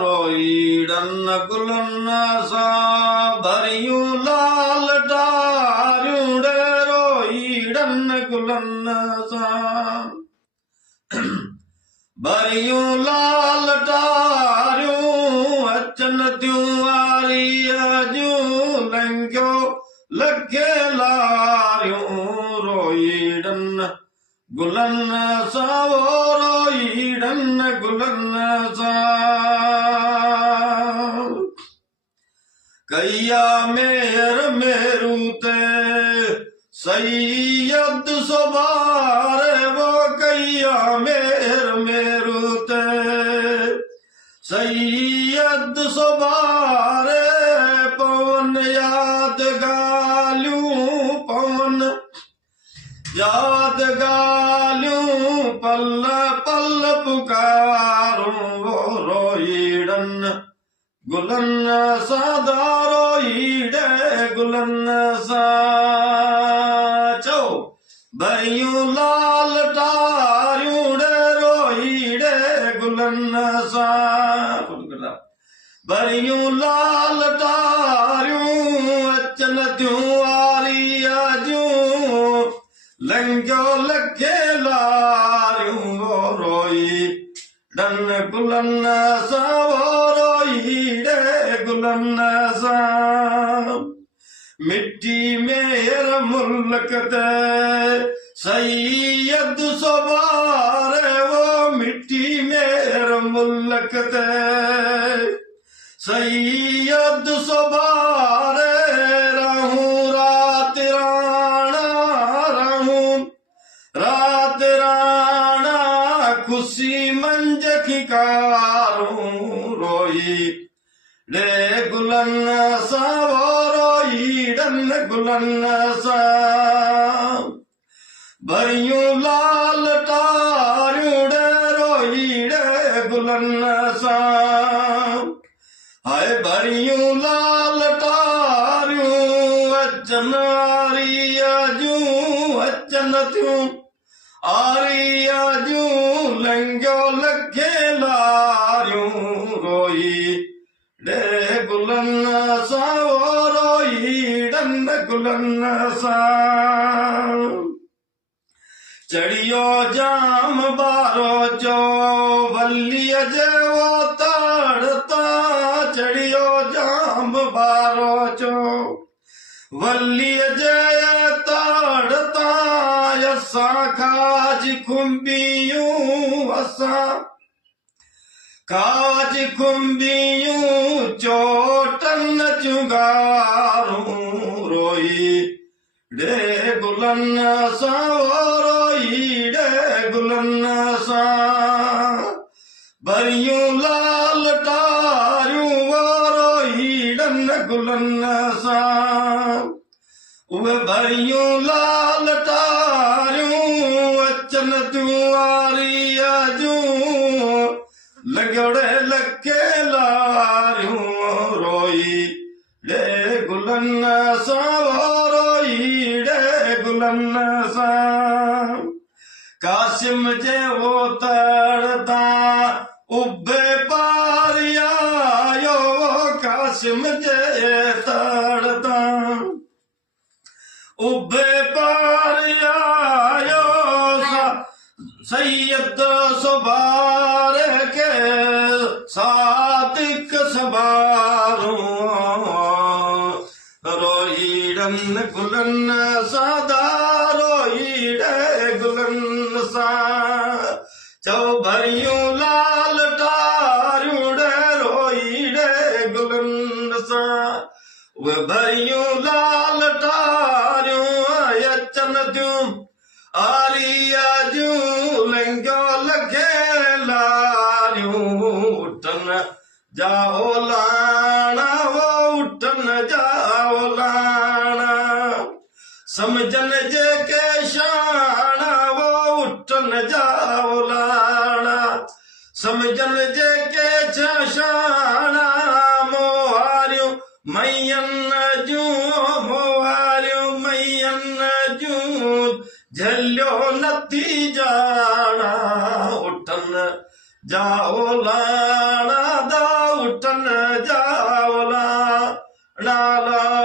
रोईड़न गुलन सा भरियूं लाल डारियूं रे रोईड़न गुलन सा भरियूं लाल डारियूं अचन थियूं वारीअ जूं लंघियो लखे लारियूं रोईड़न गुलन सा रोईड़न गुलन सा कईया मेर मेरू ते सैयद सुबारे वो कईया मेर मेरू ते सैयद सुबारे पवन याद गालियूं पवन याद गालियूं पल पल पुकारूं वो रोईड़न गुलन सा रोईड़े गुलन सा चो भरियूं लाल टारियूं रे रोईड़े गुलन सा भरियूं लाल टारियूं अचन थियूं वारीअ जूं लंघियो लखे लारियूं वो रोईड़न गुलन सा रोईड़े गुलन सा मिट्टी मेर मुल्क ते सैयद सुबारे वो मिट्टी मेर मुल्क ते सैयद सुबारे रहूं रात राणा रहूं रात राणा खुशी मंज खिकारूं रोईड़े गुलन सा रोईड़न गुलन सा भरियूं लाल टारियूं रे रोईड़े गुलन सा हाय भरियूं लाल टारियूं अचन आरीअ जूं अचन थियूं आरीअ जूं लंघियो लखे लारियूं रोईड़े गुलन सा रोईड़न गुलन सा चढ़ियो जाम बारो चो वल्लीअ जेवो तड़ता चढ़ियो जाम बारो चो वल्लीअ जे तड़ता असां काज खुंबियूं असां काज खुंबियूं चोटन चुंगारूं रोईड़े गुलन सा रोईड़े गुलन सा भरियूं लाल टारियूं वो रोईड़न गुलन सा उहे भरियूं लाल टारियूं अचन थियूं वारीअ जूं लॻियोड़े लखे लारियूं रोईड़े गुलन सा रोईड़े गुलन सा कासिम जे वो तड़ता उभे पारिया यो कासिम जे तड़ता उभे पारिया यो सैयद सुबारे के सादिक सबारूं रोईड़न गुलन सा रोईड़े गुलन सा चो भरियूं लाल टारियूं रे रोईड़े गुलन सा उहे भरियूं लाल टारियूं अचन थियूं आरीअ जूं लंघियो लखे लारियूं उठन जाओ लाणा वो उठन जाओ लाणा समझन जेके शाणा वो उठन जाओ लाणा समझन जेके शाणा मोहारियूं मैयन जूं मोहारियूं मैयन जूं झलियो न ਹੱਥੀ ਜਾਣਾ ਉੱਠਣ ਜਾਓ ਲਾਣਾ ਦਾ ਉੱਠਣ ਜਾਓ ਲਾਣਾ